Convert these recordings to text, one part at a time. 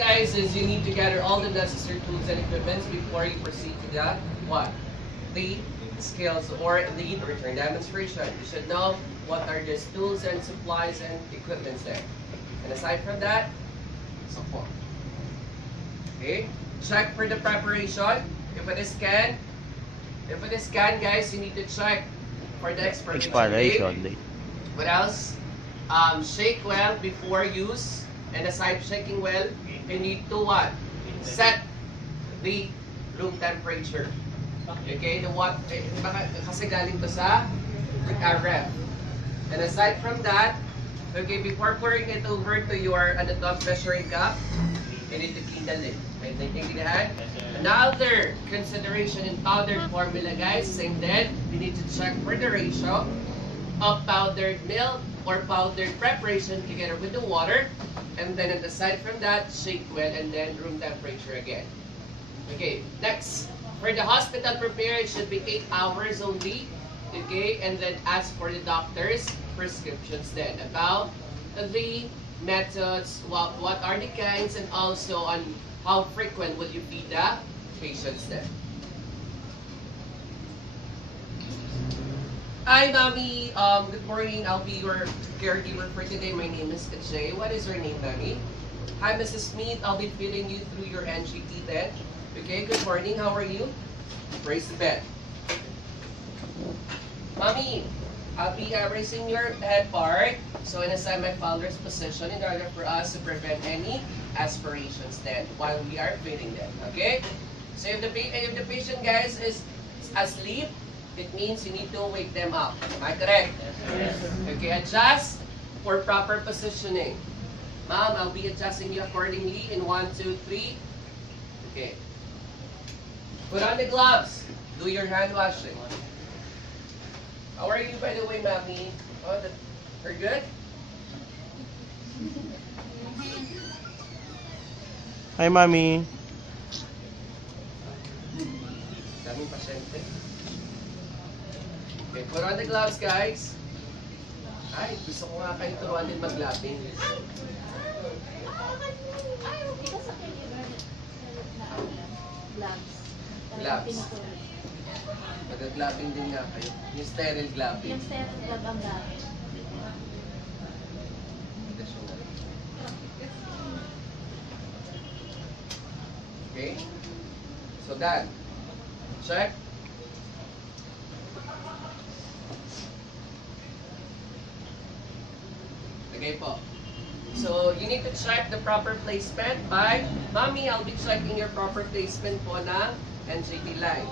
guys, is you need to gather all the necessary tools and equipments before you proceed to the what? The skills or the return demonstration. You should know what are these tools and supplies and equipments there. And aside from that, support. Okay? Check for the preparation. If it is scanned, guys, you need to check for the expiration date. What else? Shake well before use. And aside shaking well, you need to what? Set the room temperature. Okay, the what? Kasi galing to sa ref. And aside from that, okay, before pouring it over to your measuring cup, you need to clean the lid. Right? Another consideration in powdered formula, guys, same then, you need to check for the ratio of powdered milk or powdered preparation together with the water. And then aside from that, shake well and then room temperature again. Okay, next. For the hospital prepare, it should be 8 hours only. Okay, and then ask for the doctor's prescriptions then about the methods, what are the kinds, and also on how frequent would you feed the patients then. Hi, Mami. Good morning. I'll be your caregiver for today. My name is Jay. What is your name, Mami? Hi, Mrs. Smith. I'll be feeding you through your NGT then. Okay, good morning. How are you? Raise the bed. Mommy, I'll be raising your head part. So in a semi-founder's position in order for us to prevent any aspirations then while we are feeding them. Okay? So if the patient, guys, is asleep, it means you need to wake them up. Am I correct? Yes. Okay, adjust for proper positioning. Ma'am, I'll be adjusting you accordingly in 1, 2, 3. Okay. Put on the gloves. Do your hand washing. How are you, by the way, Mami? Oh, you're good? Hi, Mami. Daming pasyente. Okay, put on the gloves, guys. Ay, gusto ko nga kayo turuan din mag-lapping. Gloves. Mag-glapping din nga kayo. Yung sterile glapping. Yung sterile glove ang gamit. Okay? So that. Check. Okay po. So, you need to check the proper placement by, Mommy, I'll be checking your proper placement po na NGT line.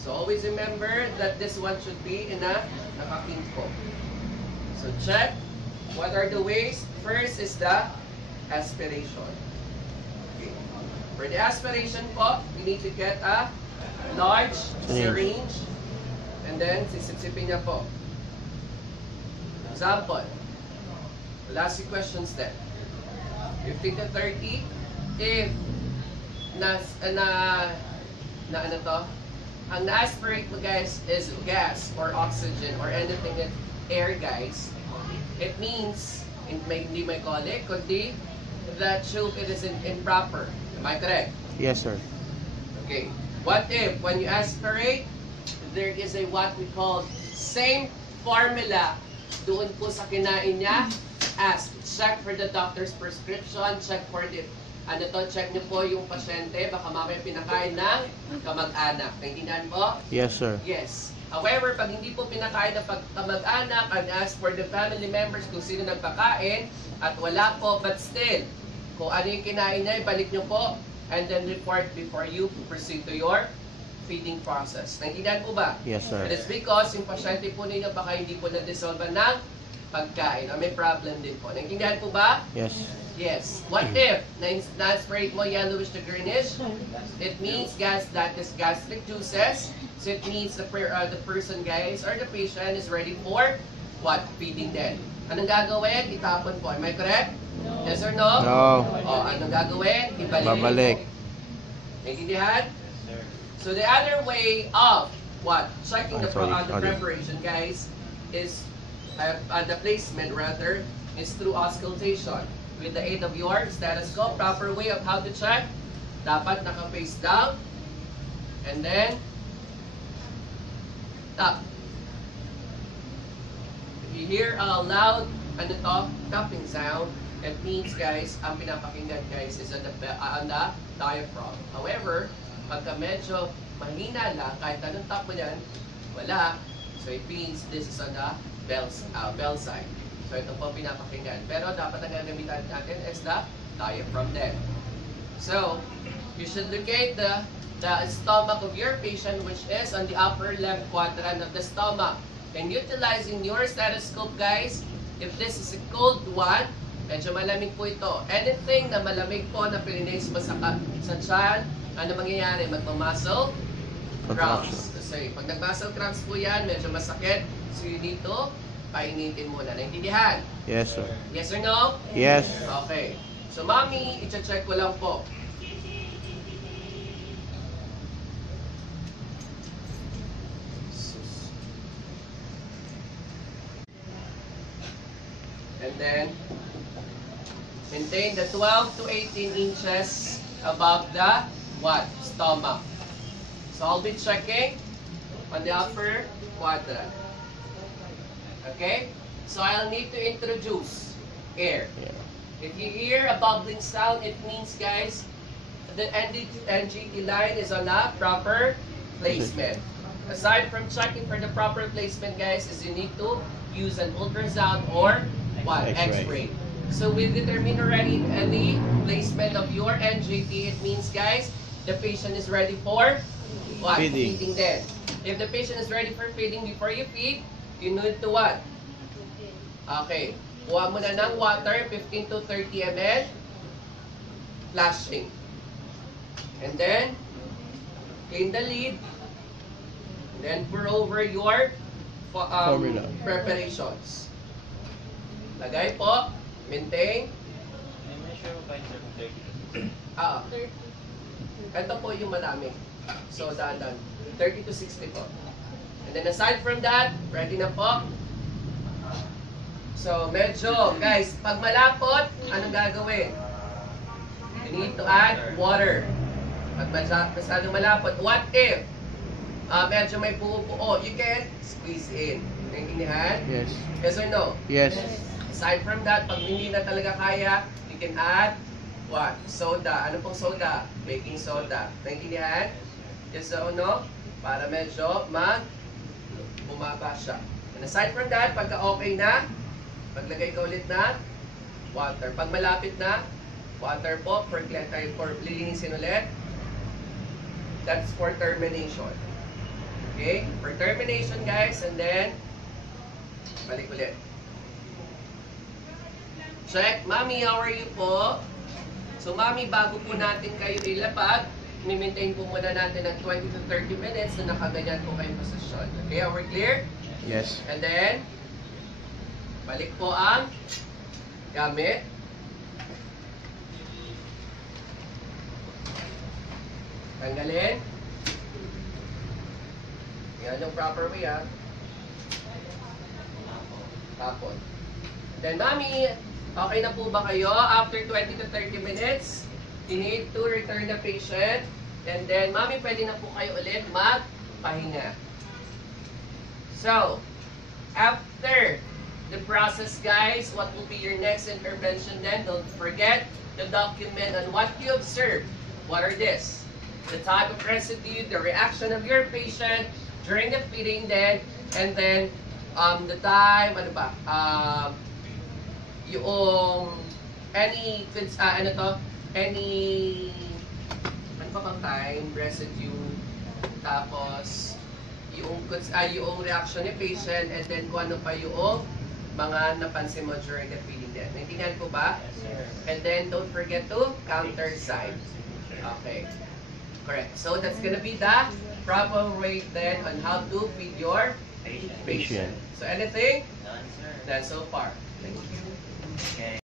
So, always remember that this one should be in a nakaking po. So, check. What are the ways? First is the aspiration. Okay. For the aspiration po, you need to get a large syringe and then sisipsipin niya po. Example. We'll ask you questions then. 15 to 30. If ano to? Ang na-aspirate mo, guys, is gas or oxygen or anything with air, guys. It means, hindi may colic, kundi that tube it is improper. Am I correct? Yes, sir. Okay. What if, when you aspirate, there is a what we call same formula doon po sa kinain niya? Ask. Check for the doctor's prescription. Check for the check niyo po yung pasyente, baka mamaya pinakain ng kamag-anak. Naintindihan po? Yes, sir. Yes. However, pag hindi po pinakain ng kamag-anak, and ask for the family members kung sino nagpakain, at wala po, but still, kung ano yung kinain niya, ibalik niyo po, and then report before you proceed to your feeding process. Naintindihan po ba? Yes, sir. It is because yung pasyente po ninyo baka hindi po na-dissolve ng pagkain, o may problem din po. Naintindihan po ba? Yes. Yes. What if na-aspirate mo yellowish to greenish? It means that is gastric juices. So it means the person, guys, or the patient is ready for what? Feeding then. Anong gagawin? Itapon po. Am I correct? Yes or no? No. O, anong gagawin? Babalik. Naintindihan? So the other way of what? Checking the preparation, guys, is the placement rather is through auscultation. with the aid of your stethoscope. Proper way of how to check. Dapat naka-face down. And then, tap. If you hear a loud, tapping sound, it means, guys, ang pinapakinggan, guys, is on the diaphragm. However, pagka medyo mahina lang, kahit anong tap mo yan, wala. So, it means this is on the bell side. So, ito po pinapakinggan. Pero, dapat ang gagamitan natin is the diaphragm then. So, you should locate the stomach of your patient, which is on the upper left quadrant of the stomach. And utilizing your stethoscope, guys, if this is a cold one, medyo malamig po ito. Anything na malamig po na pilinis mo sa tiyan, ano mangyayari? Magmamuscle cramps. Kasi pag nag-muscle cramps po yan, medyo masakit. So you need to painitin muna. Naintindihan? Yes, sir. Yes or no? Yes. Okay. So, mami, i-check ko lang po. And then, maintain the 12 to 18 inches above the what? Stomach. So, I'll be checking on the upper quadrant. Okay? So, I'll need to introduce air. Yeah. If you hear a bubbling sound, it means, guys, the NGT line is on a proper placement. Aside from checking for the proper placement, guys, is you need to use an ultrasound or what? X-ray. So we determine already the placement of your NGT. It means, guys, the patient is ready for what? Feeding. Then. If the patient is ready for feeding, before you feed, you need to what? Okay. Kuha mo na ng water, 15 to 30 ml. Flashing. And then, clean the lid. And then pour over your preparations. Lagay po. Maintain. Ito po yung madami. So, dahan-dahan. 30 to 60 po. And then aside from that, ready na po. So, medyo, guys, pag malapot, anong gagawin? You need to add water. Pag masyadong malapot, what if medyo may buo-buo, you can squeeze in. Naintindihan? Yes. Yes or no? Yes. Aside from that, pag hindi na talaga kaya, you can add what? Soda. Ano pong soda? Baking soda. Naintindihan? Yes or no? Para medyo bumaba siya. And aside from that, pagka okay na, paglagay ka ulit na water. Pag malapit na, water po for lilinisin ulit. That's for termination. Okay? For termination, guys, and then balik ulit. Check. Mami, how are you po? So, mami, bago po natin kayo ilapag, i-maintain po muna natin ng 20 to 30 minutes na nakaganyan po kayong posisyon. Okay? Are we clear? Yes. And then, balik po ang gamit. Tanggalin. Yan yung proper way, ha. Tapon. Then, mami, okay na po ba kayo? After 20 to 30 minutes, you need to return the patient. And then, mami, pwede na po kayo ulit magpahinga. So, after the process, guys, what will be your next intervention then? Don't forget to document on what you observe. What are this? The type of residue, the reaction of your patient during the feeding then, and then the time, yung any time, residue, tapos yung reaction ni patient, and then kung ano pa yung mga napansin mo during the feeding din. Naintindihan po ba? Yes, sir. And then don't forget to counter side. Okay. Correct. So that's gonna be the proper way then on how to feed your patient. Patient. So anything? None, sir. That's so far. Thank you. Okay.